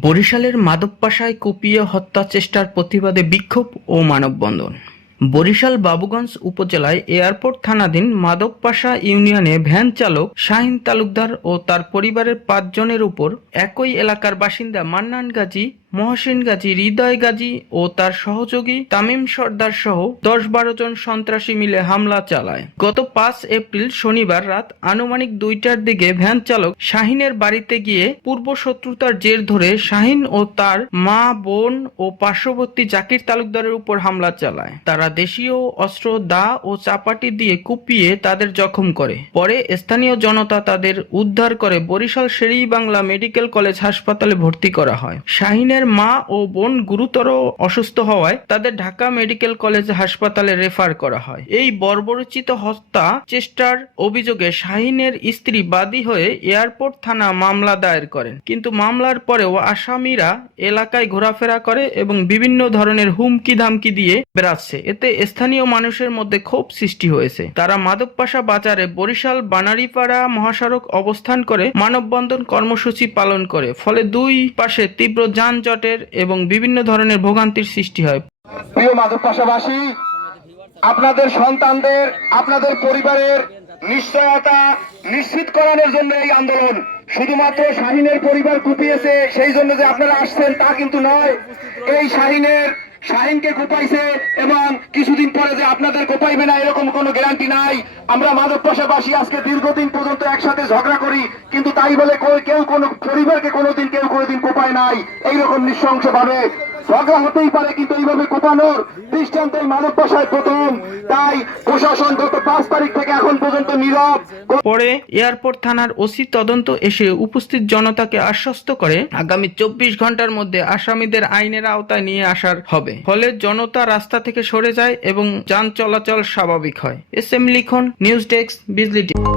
বরিশালের মাদকপাশায় কুপিয়ে হত্যা চেষ্টার প্রতিবাদে বিক্ষোভ ও মানববন্ধন। বরিশাল বাবুগঞ্জ উপজেলায় এয়ারপোর্ট থানাধীন মাদকপাশা ইউনিয়নে ভ্যান চালক শাহিন তালুকদার ও তার পরিবারের 5 জনের উপর একই এলাকার বাসিন্দা মান্নান গাজী, মহসিন গাজী, হৃদয় গাজী ও তার সহযোগী তামিম সর্দার সহ 10-12 জন সন্ত্রাসী মিলে হামলা চালায়। গত 5 এপ্রিল শনিবার রাত আনুমানিক 2টার দিকে ভ্যান চালক শাহিনের বাড়িতে গিয়ে পূর্ব শত্রুতার জের ধরে শাহিন ও তার মা, বোন ও পার্শ্ববর্তী জাকির তালুকদারের উপর হামলা চালায়। তারা দেশীয় অস্ত্র দা ও চাপাটি দিয়ে কুপিয়ে তাদের জখম করে। পরে স্থানীয় জনতা তাদের উদ্ধার করে বরিশাল শের-ই-বাংলা মেডিকেল কলেজ হাসপাতালে ভর্তি করা হয়। শাহিনের মা ও বোন গুরুতর অসুস্থ হওয়ায় তাদের ঢাকা মেডিকেল কলেজ হাসপাতালে রেফার করা হয়। এই বর্বরোচিত হত্যা চেষ্টার অভিযোগে শাহিনের স্ত্রী বাদী হয়ে এয়ারপোর্ট থানা মামলা দায়ের করেন, কিন্তু মামলার পরেও আসামিরা এলাকায় ঘোরাফেরা করে এবং বিভিন্ন ধরনের হুমকি ধামকি দিয়ে বেড়াচ্ছে। এতে স্থানীয় মানুষের মধ্যে ক্ষোভ সৃষ্টি হয়েছে। তারা মাদকপাশা বাজারে বরিশাল বানারীপাড়া মহাসড়ক অবস্থান করে মানববন্ধন কর্মসূচি পালন করে। ফলে দুই পাশে তীব্র যানজটের এবং বিভিন্ন ধরনের ভোগান্তির সৃষ্টি হয়। প্রিয় মাদকপাশাবাসী, আপনাদের সন্তানদের, আপনাদের পরিবারের নিশ্চয়তা নিশ্চিত করানোর জন্য এই আন্দোলন। শুধুমাত্র শাহিনের পরিবার কুপিয়েছে সেই জন্য যে আপনারা আসছেন তা কিন্তু নয়। এই শাহিনকে কোপাইছে এবং কিছুদিন পরে যে আপনাদের কোপাইবে না এরকম কোনো গ্যারান্টি নাই। আমরা মাদকপাশাবাসী আজকে দীর্ঘদিন পর্যন্ত একসাথে ঝগড়া করি, কিন্তু তাই বলে কেউ কোনো পরিবারকে কোনোদিন কোপায় নাই। এইরকম নৃশংস ভাবে ঝগড়া হতেই পারে, কিন্তু এইভাবে কোপানোর দৃষ্টান্ত এই মাদকপাশায় প্রথম। তাই প্রশাসন গত 5 তারিখ থেকে এখন পর্যন্ত নীরব। পরে এয়ারপোর্ট থানার ওসি তদন্ত এসে উপস্থিত জনতাকে আশ্বস্ত করে আগামী 24 ঘন্টার মধ্যে আসামিদের আইনের আওতায় নিয়ে আসার হবে। ফলে জনতা রাস্তা থেকে সরে যায় এবং যান চলাচল স্বাভাবিক হয়। এস এম লিখন, নিউজ ডেস্ক, বিজলি টিভি।